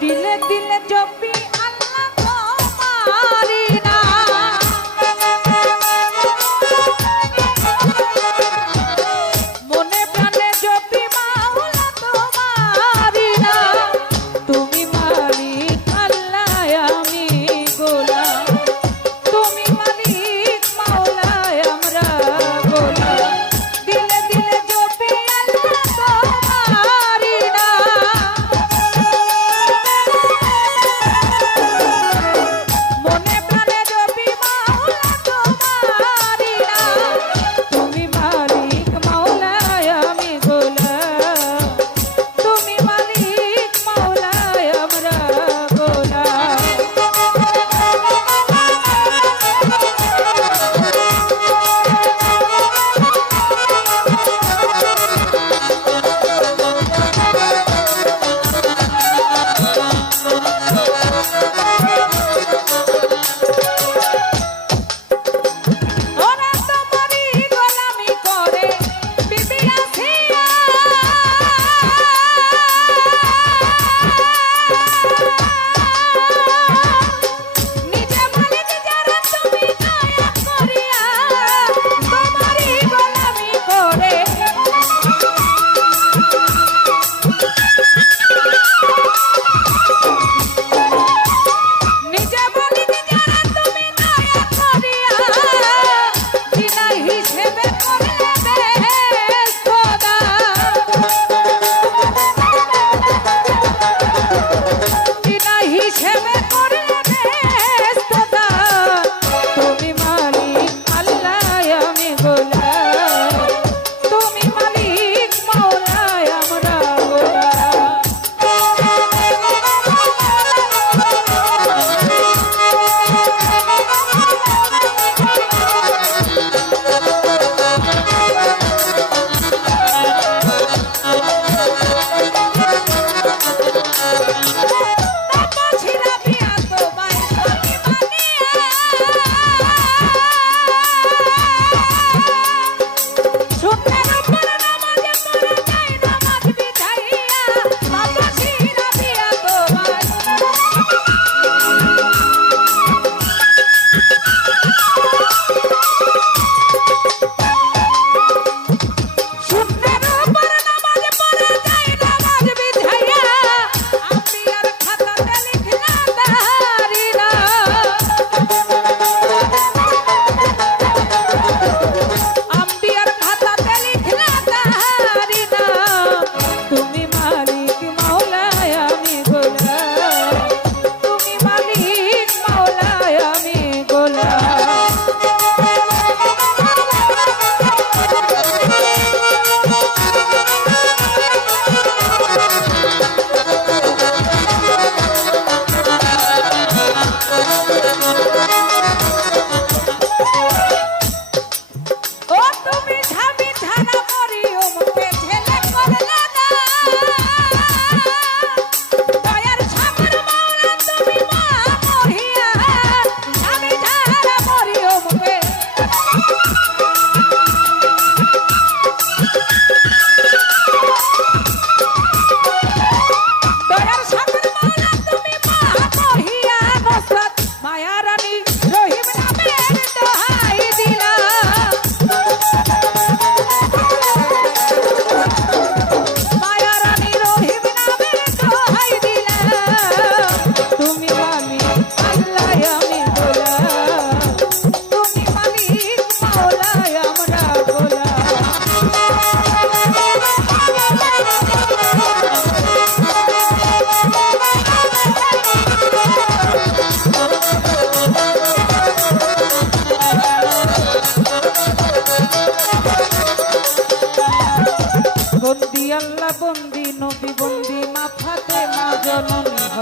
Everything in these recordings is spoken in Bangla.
দিলে দিলে জপি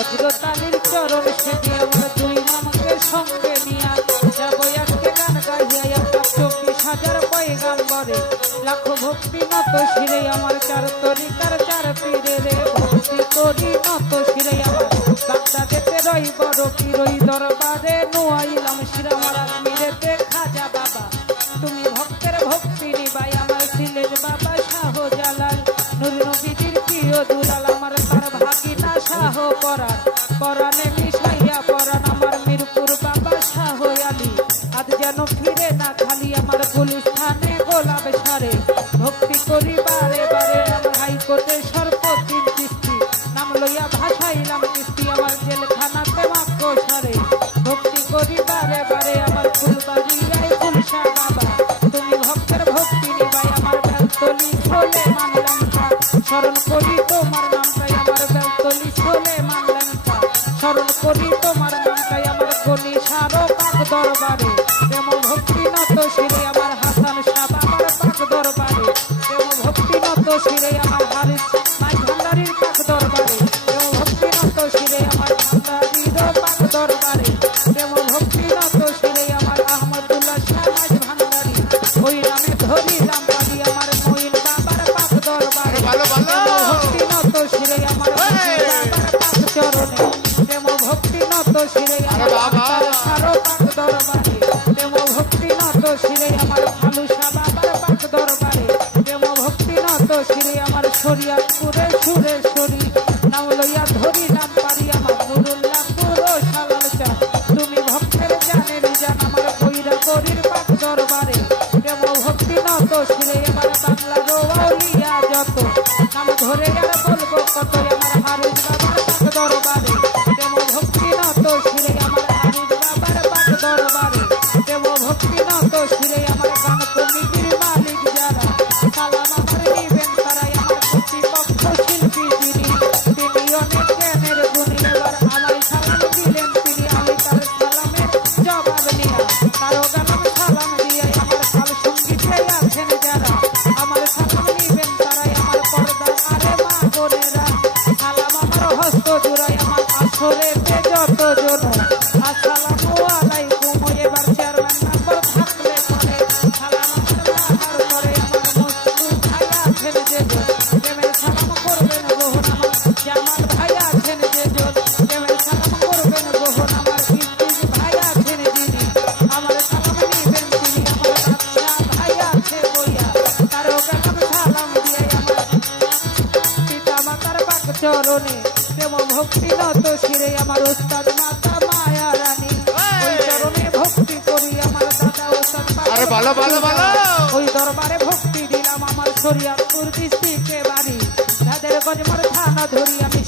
আলীর চরণ সেটি আমার দুই মামাকে সঙ্গে নিয়া যাব আজকে গান গাইয়া একটা চব্বিশ হাজার পয়গাম্বরে লাখো ভক্তি নত শিরে আমার চার তরিকার চার পীরে রে। ভক্তি তরি নত শিরে আমার বাগদাদেতে রই বড় কি রই দরবারে নোয়াইলাম পরাণ যেন ফিরে না খালি আমার গুলিস্থানে গোলাপ সারে। ভক্তি করি বারে বারে আমার হাইকোর্টে সর্বদিন কিস্তি। নাম লইয়া ভাসাইলাম কিস্তি, আমার জেলখানাতে মাক্য সারে। ভক্তি করি বারে আমার ভক্তের ভক্তি নিবাই, আমার বেলতলি খোলে তোমার দরবারে। যেমন ভক্তিনাথ শিরে আমার হাসান সাহ আমার পাক দরবারে। যেমন ভক্তি নত শিরে আমার হারিস মাই ভান্ডারির পাক দরবারে। যেমন ভক্তিনাথ শিরে আমার ভান্ডারিরও পাক দরবারে। যেমন ভক্তিনাথ শিরে আমার আহমদুল্লাহ শাহ, মাই ভান্ডারি। ওই নামে ধরিলাম আমার সুরে সুরেশ্বরী চরণে প্রেম ভক্তি নত শিরে আমার উস্তাদ মাতা মায়া রানী। ওই চরণে ভক্তি করি আমার দাদা ওস্তাদ আরে ভালো, ভালো, ভালো। ওই দরবারে ভক্তি দিলাম আমার শরিয়াতপুর ডিস্ট্রিক্টে বাড়ি। তাদের গজমার থানা ধরি আমি